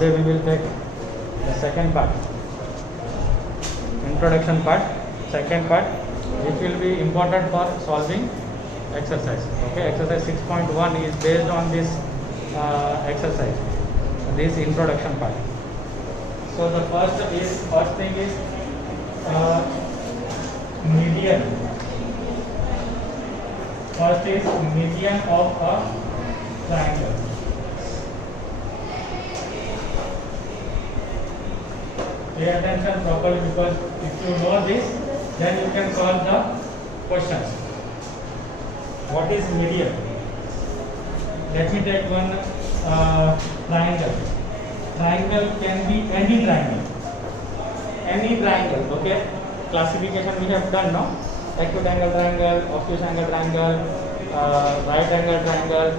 today we will take the second part, introduction part, second part, which will be important for solving exercise. Okay, exercise 6.1 is based on this exercise, this introduction part. So the first thing is median. First is median of a triangle. Pay attention properly, because if you know this, then you can solve the questions. What is median? Let me take one triangle. Triangle can be any triangle. Any triangle, okay? Classification we have done now. Acute angle triangle, obtuse angle triangle, right angle triangle,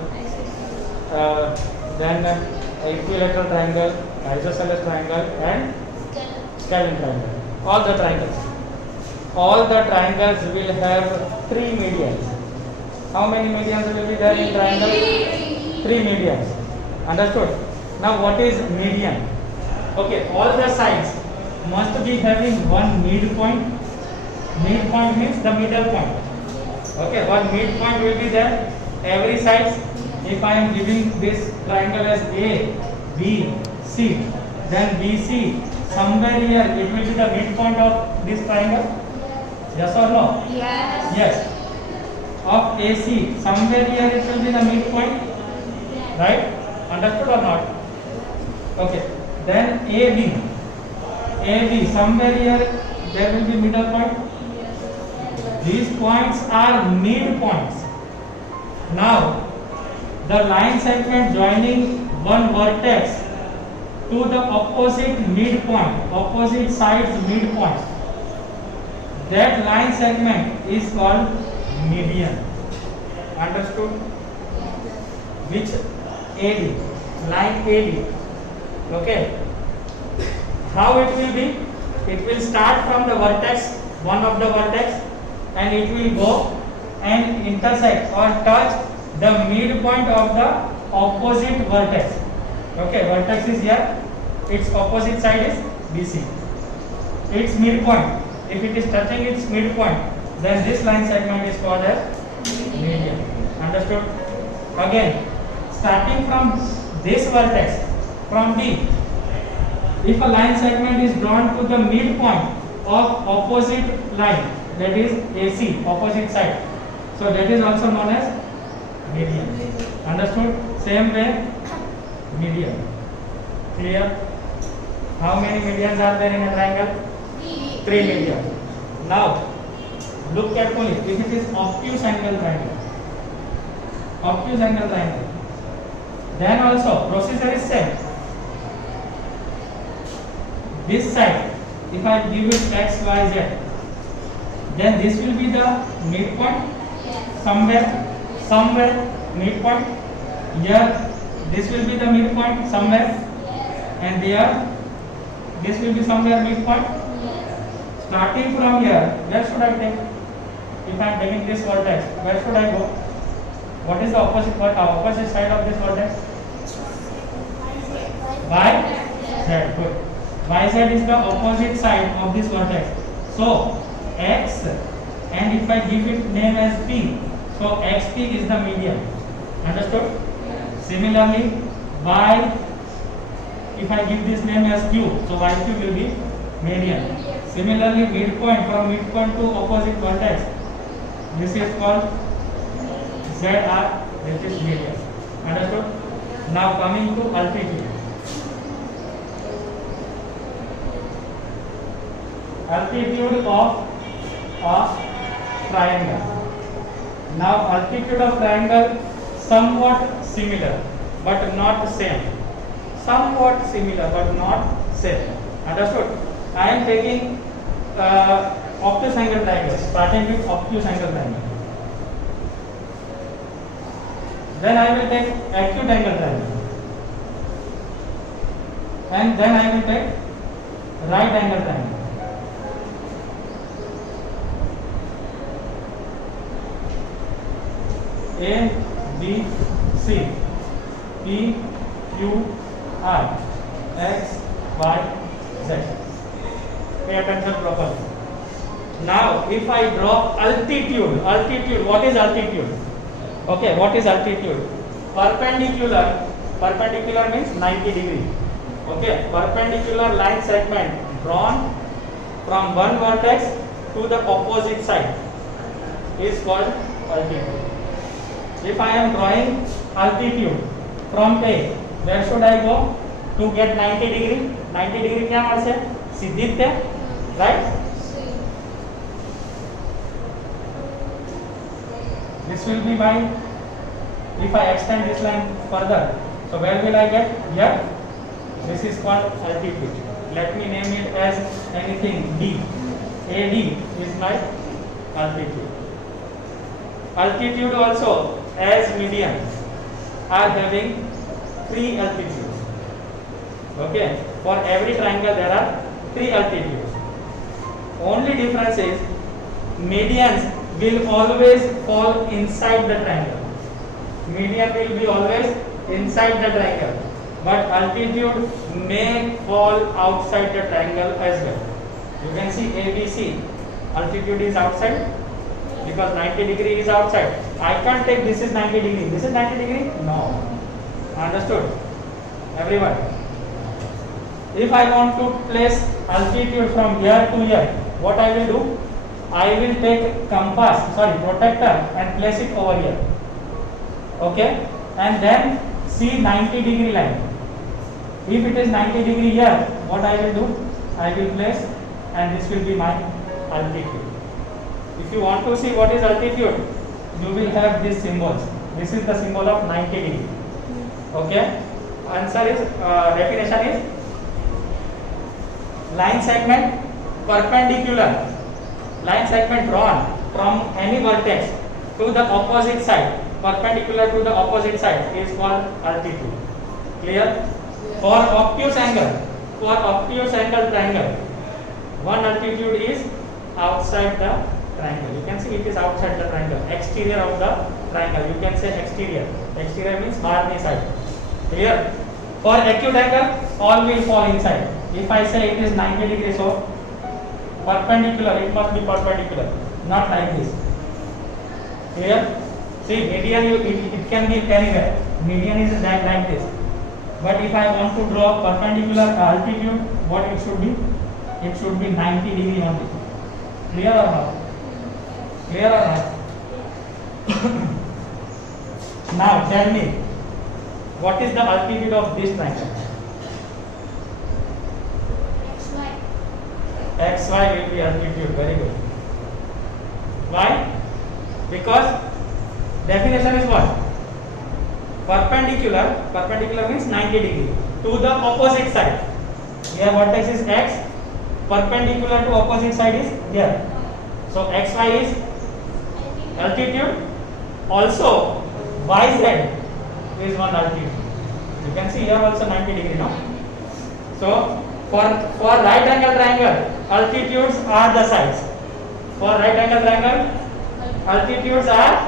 then equilateral triangle, isosceles triangle, and scalene triangle. All the triangles. All the triangles will have three medians. How many medians will be there in triangle? Three medians. Understood? Now what is median? Okay, all the sides must be having one midpoint. Midpoint means the middle point. Okay, one midpoint will be there. Every side, if I am giving this triangle as A, B, C, then BC, somewhere here it will be the midpoint of this triangle. Yes or no? Yes. Yes. Of AC, somewhere here it will be the midpoint. Right? Understood or not? Okay. Then AB. AB, somewhere here there will be middle point. These points are midpoints. Now, the line segment joining one vertex to the opposite midpoint, opposite sides midpoint, that line segment is called median. Understood? Which AD? Line AD. Okay. How it will be? It will start from the vertex, one of the vertex, and it will go and intersect or touch the midpoint of the opposite vertex. Okay, vertex is here, its opposite side is BC. Its midpoint, if it is touching its midpoint, then this line segment is called as median. Understood? Again, starting from this vertex, from B, if a line segment is drawn to the midpoint of opposite line, that is AC, opposite side, so that is also known as median. Understood? Same way, median. Clear? How many medians are there in a triangle? Three medians. Now, look carefully. If it is obtuse angle triangle, then also procedure is same. This side, if I give it x, y, z, then this will be the midpoint. Somewhere midpoint. Here, this will be the midpoint somewhere, and there, this will be somewhere midpoint. Starting from here, where should I take? If I am taking this vertex, where should I go? What is the opposite side of this vertex? Y, Z. Good. YZ is the opposite side of this vertex. So X, and if I give it name as P, so XP is the median. Understood? Similarly, Y, if I give this name as Q, so YQ will be median. Similarly, midpoint, from midpoint to opposite vertex, this is called ZR, this is median. Understood? Now coming to altitude. Altitude of a triangle. Now altitude of triangle somewhat similar but not same. Somewhat similar but not same. Understood? I am taking obtuse angle triangle, starting with obtuse angle triangle. Then I will take acute angle triangle. And then I will take right angle triangle. A, B, C, P, Q, R. X, Y, Z. Pay attention properly. Now, if I draw altitude, what is altitude? Okay, what is altitude? Perpendicular means 90 degree. Okay, perpendicular line segment drawn from one vertex to the opposite side is called altitude. If I am drawing altitude from A, where should I go to get 90 degree? 90 degree क्या मर्से? सीधी थे, right? This will be my, if I extend this line further, so where will I get? Here. This is called altitude. Let me name it as anything D. AD is my altitude. Altitude also as median are having 3 altitudes. Okay, for every triangle there are 3 altitudes. Only difference is medians will always fall inside the triangle. Median will be always inside the triangle, but altitude may fall outside the triangle as well. You can see ABC, altitude is outside because 90 degree is outside. I can't take this is 90 degree, this is 90 degree? No. Understood? Everyone? If I want to place altitude from here to here, what I will do? I will take protractor and place it over here. Okay? And then see 90 degree line. If it is 90 degree here, what I will do? I will place, and this will be my altitude. If you want to see what is altitude, you will have these symbols. This is the symbol of 90 degree. Okay? Answer is, definition is line segment perpendicular, line segment drawn from any vertex to the opposite side, perpendicular to the opposite side is called altitude. Clear? For obtuse angle triangle, one altitude is outside the triangle. You can see it is outside the triangle, exterior of the triangle. You can say exterior. Exterior means barny side. Clear? For acute angle, all will fall inside. If I say it is 90 degrees, so perpendicular, it must be perpendicular, not like this. Clear? See, median, it can be anywhere. Median is like this. But if I want to draw perpendicular altitude, what it should be? It should be 90 degree only. Clear or not? Clear or not? Now tell me, what is the altitude of this triangle? XY will be altitude. Very good. Why? Because definition is what? Perpendicular means 90 degree to the opposite side. Here vertex is X, perpendicular to opposite side is here. So XY is altitude. Also YZ is one altitude. You can see here also 90 degree, no? So for right angle triangle, altitudes are the sides. For right angle triangle, altitudes are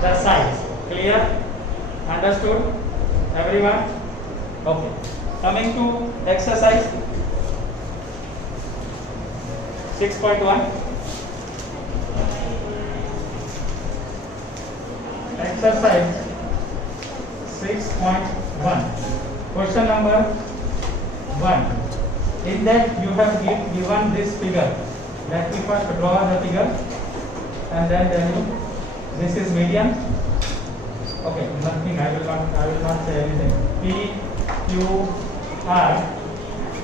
the sides. Clear? Understood? Everyone? Okay. Coming to exercise 6.1. Exercise 6.1. Question number 1. In that you have given this figure. Let me first draw the figure and then tell you this is median. Okay, nothing. I will not say anything. P, Q, R,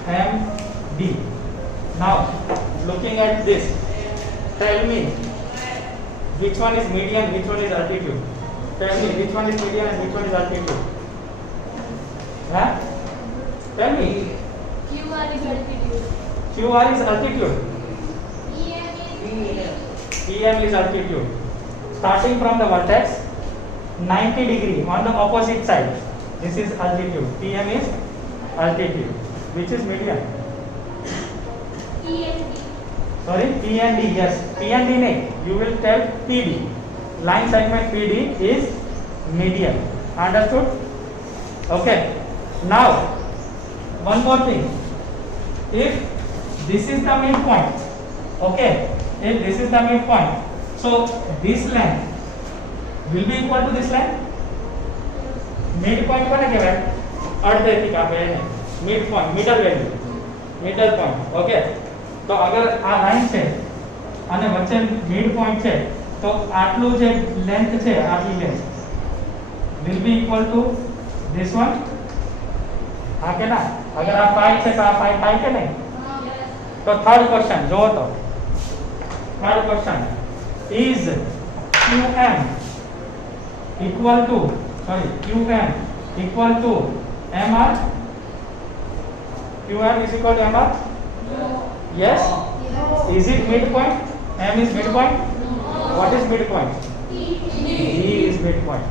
M, D. Now, looking at this, tell me which one is median, which one is altitude. Tell me which one is median and which one is altitude. Huh? Tell me. QR is altitude. QR is altitude. EM is altitude. Starting from the vertex, 90 degree on the opposite side. This is altitude. PM is altitude. Which is median? PND. Sorry, PND. Yes, PND nahi. You will tell PD. Line segment PD is median. Understood? Okay. Now, one more thing. If this is the midpoint, okay, if this is the midpoint, so this length will be equal to this length. Midpoint કોને કહેવાય? અર્ધરેખિક આપે એને midpoint, middle value, middle point. Okay, તો અગર આ line છે અને વચ્ચે midpoint છે તો આટલું જે લેન્થ છે આટલી length will be equal to this one. હા કે ના? અગર આ પાઈ છે તો આ પાઈ થાય કે નહીં? તો થર્ડ ક્વેશ્ચન જોવો તો third question is qm equal to qm equal to mr. qm is equal to mr? Yes. Is it midpoint? M is midpoint? What is midpoint? D is midpoint.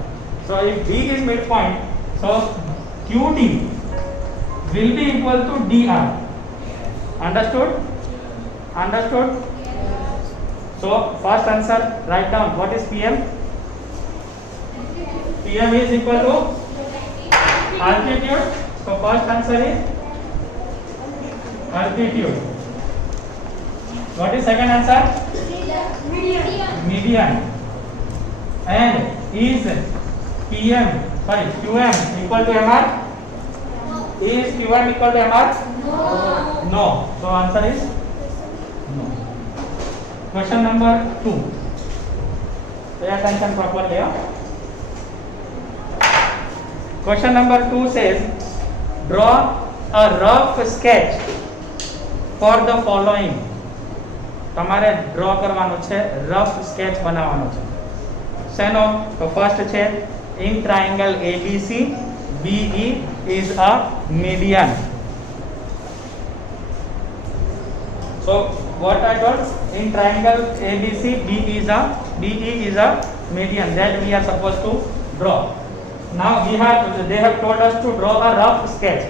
So if D is midpoint, so QD will be equal to DR. Understood? Understood? So first answer, write down what is PM. PM is equal to altitude. So first answer is altitude. What is second answer? Median. And is PM, sorry, QM equal to MR? Is QM equal to MR? No. So answer is no. Question number 2. Pay attention properly. Question number 2 says, draw a rough sketch for the following. તમારે draw કરવાનું છે, rough sketch બનાવવાનો છે. શેનો? તો first છે in triangle ABC BE is a median. So what I told, in triangle ABC BE is a median that we are supposed to draw. Now they have told us to draw a rough sketch.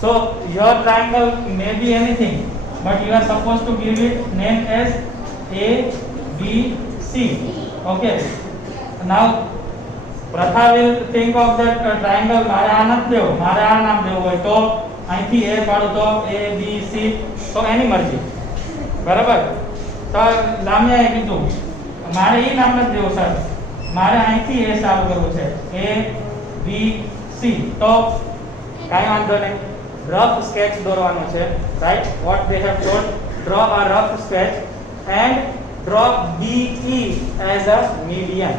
So your triangle may be anything, but you are supposed to give it name as A B C. Okay. Now Pratha will think of that triangle. મારે આ નથી દેવો, મારે આ નામ દેવું હોય તો અહીંથી A પાડું તો A B C, તો એની મરજી. બરાબર? તો લામિયાએ કીધું મારે એ નામ નથી દેવું સર, મારે અહીંથી A ચાલુ કરવું છે, A B C, તો કાંઈ વાંધો નહીં. Rough sketch દોરવાનો છે, right? What they have told, draw a rough sketch and draw BE as a median.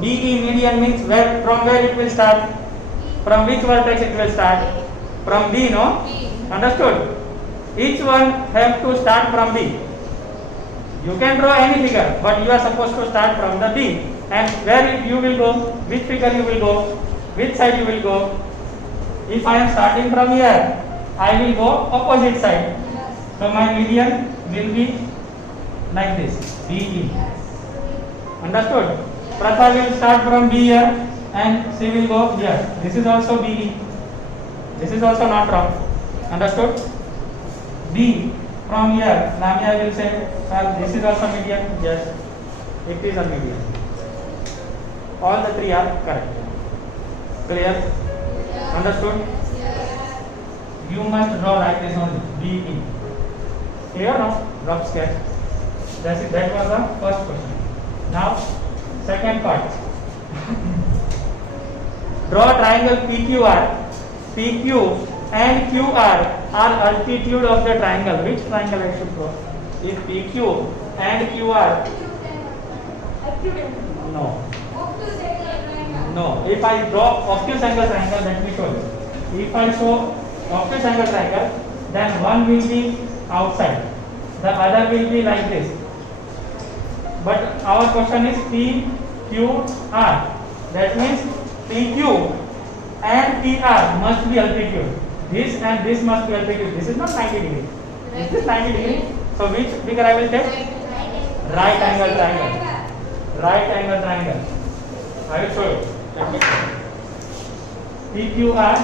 BE median means from where it will start? From which vertex it will start? From B, no? Understood? Each one have to start from B. You can draw any figure, but you are supposed to start from the B. And where you will go? Which figure you will go? Which side you will go? If I am starting from here, I will go opposite side. So my median will be like this, BE. Understood? Pratha will start from B here and she will go here. This is also BE. This is also not wrong. Understood? B from here, Lamia will say, well, this is also median. Yes, it is a median. All the three are correct. Clear? Understood? You must draw like this only. BE. Clear now? Rough sketch. That was the first question. Now, second part. Draw triangle PQR. PQ and QR are altitude of the triangle. Which triangle I should draw? If PQ and QR. No. No. If I draw obtuse angle triangle, let me show you. If I show obtuse angle triangle, then one will be outside, the other will be like this. But our question is PQR. That means PQ and PR must be altitude. This and this must be altitude. This is not 90 degree. This is 90 degree. So which figure I will take? Right angle triangle. Right angle triangle. I will show you. PQR,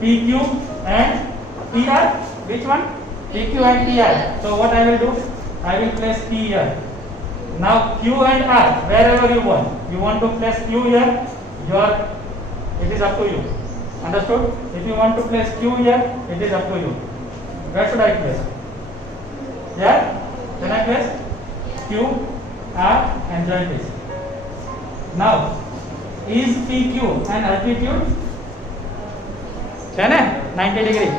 PQ and PR. Which one? PQ and PR. So what I will do? I will place P here. Now Q and R, wherever you want. You want to place Q here, it is up to you. Understood? If you want to place Q here, it is up to you. Where should I place? Here? Can I place Q, R and join this. Now, is PQ an altitude? है ना 90 degree.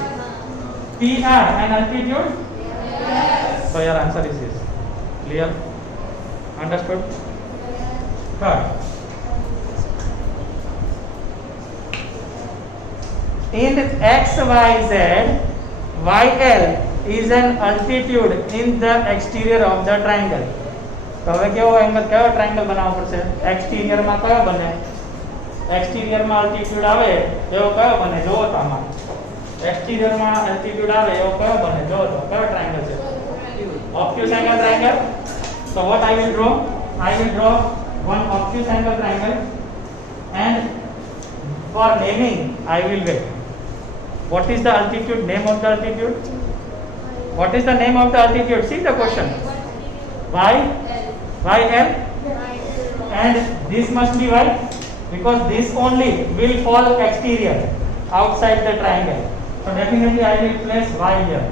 PR an altitude? Yes. So your answer is this. Clear? Understood? Third. In X, Y, Z, YL is an altitude in the exterior of the triangle. તો હવે કેવો angle કયો triangle બનાવવો પડશે? Exterior માં કયો બને? એક્સટીરિયર માં અલ્ટિટ્યુડ આવે એવો કયો બને? જોવો તો આમાં એક્સટીરિયર માં અલ્ટિટ્યુડ આવે એવો કયો બને? જોવો તો કયો ટ્રાયંગલ છે? obtuse angle triangle. So what I will draw? I will draw one obtuse angle triangle, and for naming I will wait. What is the altitude? Name of the altitude? What is the name of the altitude? See the question. Y, YL, and this must be Y, because this only will fall exterior, outside the triangle. So definitely I will place Y here.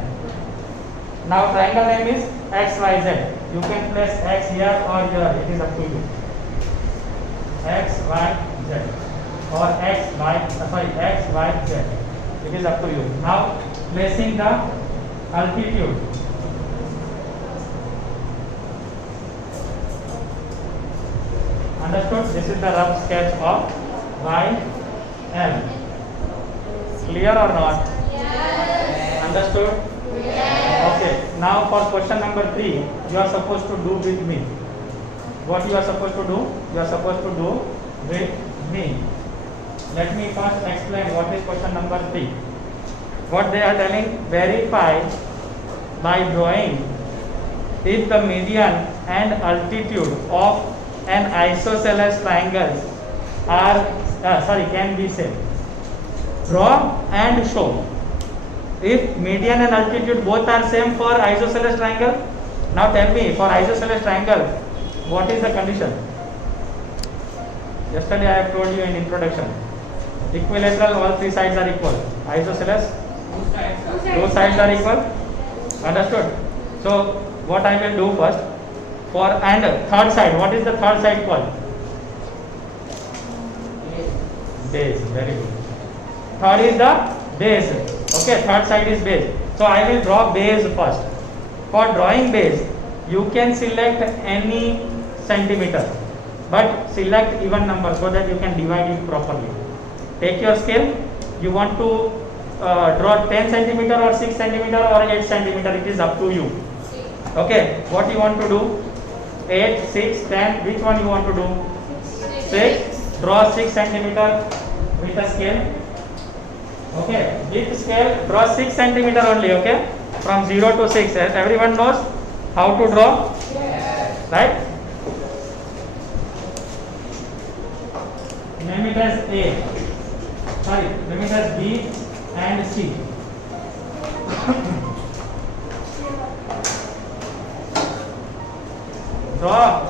Now triangle name is XYZ. You can place X here or here. It is up to you. XYZ or XYZ. It is up to you. Now placing the altitude. Understood? This is the rough sketch of YL. Clear or not? Yes. Understood? Yes. Okay. Now for question number 3, you are supposed to do with me. What you are supposed to do? You are supposed to do with me. Let me first explain what is question number 3. What they are telling, verify by drawing if the median and altitude of an isosceles triangle are can be same. Draw and show if median and altitude both are same for isosceles triangle. Now tell me, for isosceles triangle, what is the condition? Yesterday I have told you in introduction. Equilateral, all three sides are equal. Isosceles, two sides are equal. Understood? So what I will do first, for and third side, what is the third side called? Base. Very good. Third is the base. Okay, third side is base. So I will draw base first. For drawing base, you can select any centimeter, but select even number so that you can divide it properly. Take your scale. You want to draw 10 centimeter or 6 centimeter or 8 centimeter. It is up to you. Okay, what you want to do? 8, 6, 10. Which one you want to do? 6. Draw 6 centimeter with a scale. Okay, with scale draw 6 centimeter only. Okay, from 0 to 6. Everyone knows how to draw? Yes. Right? Name it as A. Sorry, name it as B and C. Draw.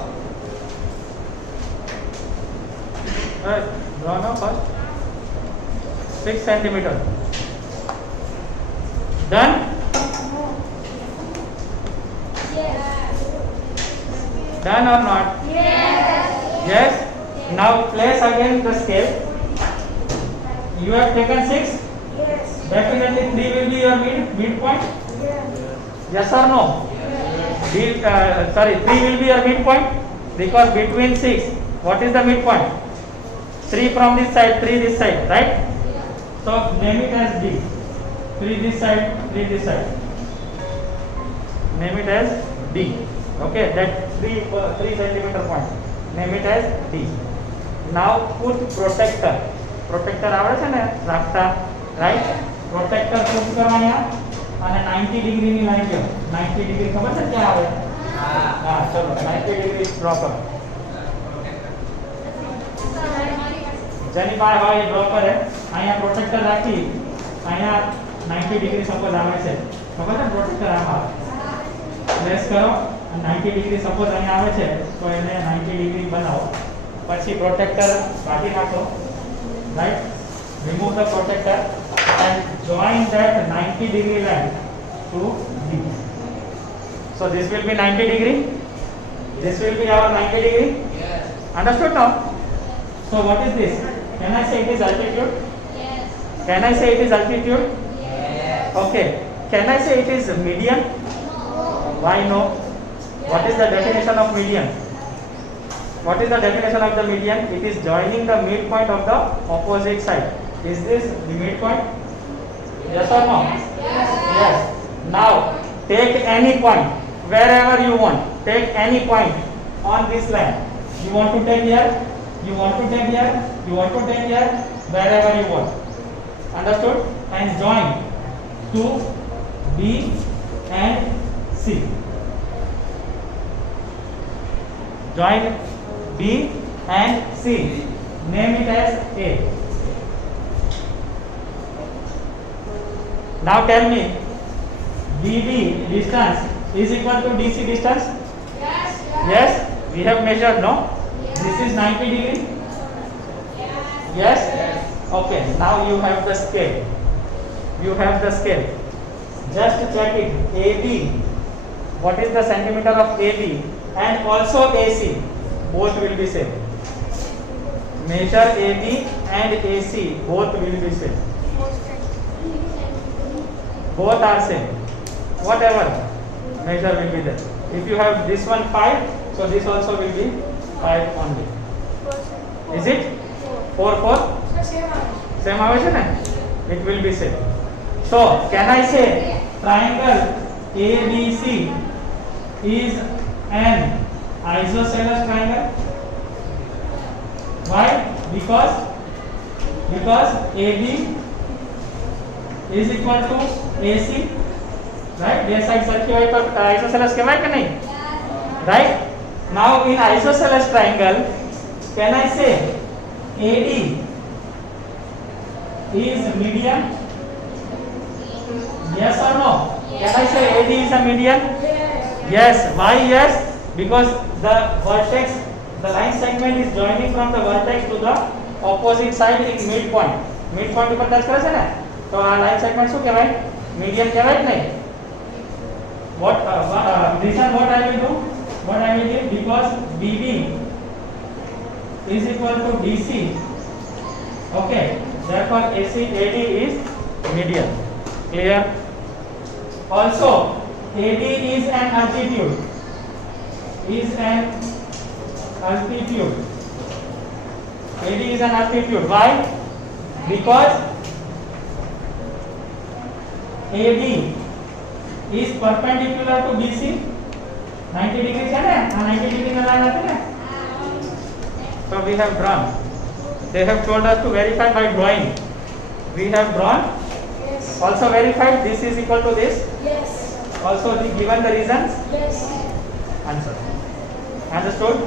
Draw now first. 6 centimeter. Done? Yes. Done or not? Yes. Yes? Now place again the scale. You have taken 6? Yes. Definitely 3 will be your midpoint. Yes. Yes or no? Yes. 3 will be your midpoint, because between 6, what is the midpoint? 3 from this side, 3 this side, right? So name it as D. 3 this side, 3 this side. Name it as D. Okay, that 3 centimeter point. Name it as D. Now put protector. Protector આવડે છે ને રાખતા, right? Protector put કરવાની અને 90 degree ની line લો. 90 degree ખબર છે ક્યાં આવે? હા ચલો 90 ડિગ્રી ડ્રો કરો. જેની પાસે હોય એ ડ્રો કરે. અહીંયા પ્રોટેક્ટર રાખી, અહીંયા 90 ડિગ્રી સપોઝ આવે છે. ખબર છે પ્રોટેક્ટર આમ આવે. પ્રેસ કરો અને 90 ડિગ્રી સપોઝ અહીંયા આવે છે તો એને 90 ડિગ્રી બનાવો. પછી પ્રોટેક્ટર કાઢી નાખો, right? remove the protector and join that 90-degree line to B. So this will be 90 degree. This will be our 90 degree. Yes. Understood now? So what is this? Can I say it is altitude? Yes. Can I say it is altitude? Yes. Okay. Can I say it is median? Why no? What is the definition of median? What is the definition of the median? It is joining the midpoint of the opposite side. Is this the midpoint? Yes or no? Yes. Now take any point wherever you want. Take any point on this line. You want to take here, you want to take here, you want to take here, wherever you want. Understood? And join to B and C. Join B and C. Name it as A. Now tell me, BB distance is equal to DC distance? Yes. Yes, we have measured, no? This is 90 degree? Yes? Okay, now you have the scale. You have the scale. Just check it. AB. What is the centimeter of AB? And also AC. Both will be same. Measure AB and AC. Both will be same. Both are same. Whatever measure will be there. If you have this one 5, so this also will be 5 only. Is it? 4, 4? Same avashan hai? It will be same. So, can I say triangle ABC is an isosceles triangle? Why? Because AB is equal to AC. Right? Their side circle पर isosceles कहवाए कि नहीं? Right? Now in isosceles triangle, can I say AD is median? Yes or no? Can I say AD is a median? Yes. Why yes? Because the vertex, the line segment is joining from the vertex to the opposite side in midpoint. Midpoint ઉપર touch કરે છે ને? તો આ line segment શું કહેવાય? Median કહેવાય કે નહીં? What reason what I will do? What I will do? Because BB is equal to DC. Okay. Therefore AC AD is median. Clear? Also AD is an altitude. Is an altitude. AD is an altitude. Why? Because AB is perpendicular to BC. 90 degree है ना? 90 degree में line आती है ना? So we have drawn. They have told us to verify by drawing. We have drawn. Also verified this is equal to this. Also given the reasons. Answer. Understood?